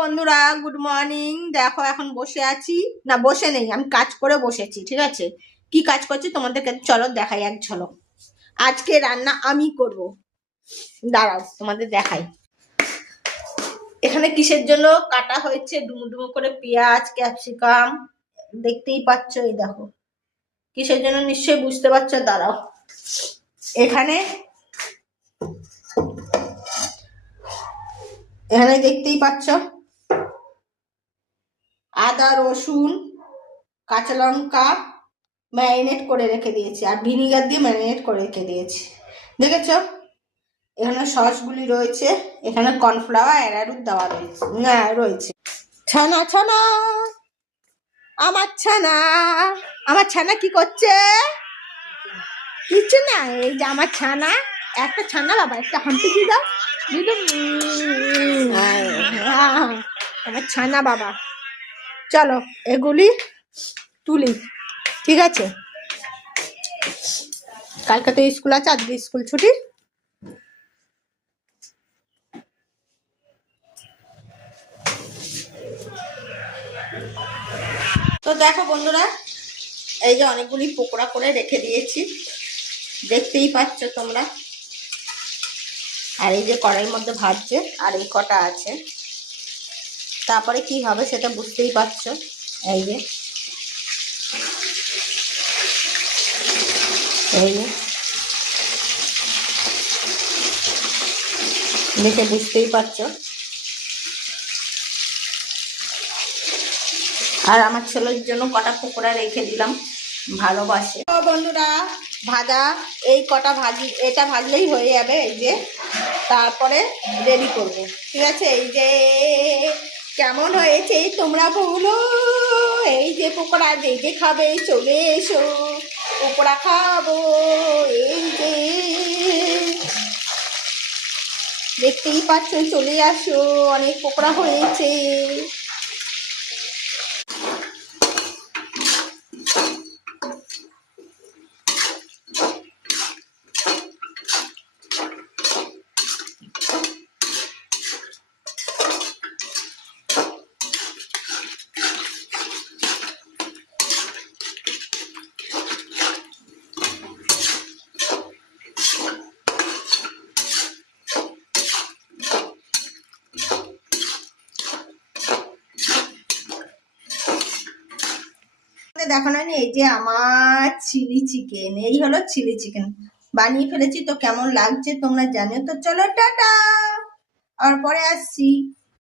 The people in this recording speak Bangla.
বন্ধুরা, গুড মর্নিং। দেখো এখন বসে আছি, না বসে নেই, আমি কাজ করে বসেছি। ঠিক আছে, কি কাজ করছি তোমাদেরকে চলো দেখাই এক ঝলক। আজকে রান্না আমি করব, দাঁড়াও তোমাদের দেখাই। এখানে কিসের জন্য কাটা হয়েছে ডুমো ডুমো করে পেঁয়াজ ক্যাপসিকাম, দেখতেই পাচ্ছ। এই দেখো কিসের জন্য নিশ্চয়ই বুঝতে পারছো, দাঁড়াও। এখানে এখানে দেখতেই পাচ্ছ আদা রসুন কাঁচা লঙ্কা ম্যারিনেট করে রেখে দিয়েছি, আর ভিনিগার দিয়ে ম্যারিনেট করে রেখে দিয়েছি। দেখেছো, এখানে সসগুলি রয়েছে, এখানে কর্নফ্লাওয়ার অ্যারারুট দেওয়া রয়েছে। ছানা ছানা, আমার ছানা, আমার ছানা কি করছে? কিছু না, এই যে আমার ছানা, একটা ছানা বাবা, একটা হাম্পি দিয়ে দাও, আমার ছানা বাবা। চলো এগুলি তুলি, ঠিক আছে। কালকে তো স্কুল আছে, আজকে স্কুল ছুটি। তো দেখো বন্ধুরা, এই যে অনেকগুলি পকোড়া করে রেখে দিয়েছি, দেখতেই পাচ্ছ তোমরা। আর এই যে কড়াইয়ের মধ্যে ভাজছে, আর এই কটা আছে। তারপরে কি হবে সেটা বুঝতেই পারছো। এই যে দেখে বুঝতেই পারছো। আর আমার ছেলের জন্য কটা পকোড়া রেখে দিলাম, ভালোবাসে। তো বন্ধুরা, ভাজা এই কটা এটা ভাজলেই হয়ে যাবে। এই যে তারপরে রেডি করব, ঠিক আছে। এই যে কেমন হয়েছে তোমরা বলো। এই যে পকোড়া, যে যে খাবে চলে এসো, পকোড়া খাবো। এই যে দেখতেই পাচ্ছ, চলে আসো, অনেক পকোড়া হয়েছে। দেখানো হয়নি, এই যে আমার চিলি চিকেন, এই হলো চিলি চিকেন বানিয়ে ফেলেছি। তো কেমন লাগছে তোমরা জানিও। তো চলো টাটা, আর পরে আসছি।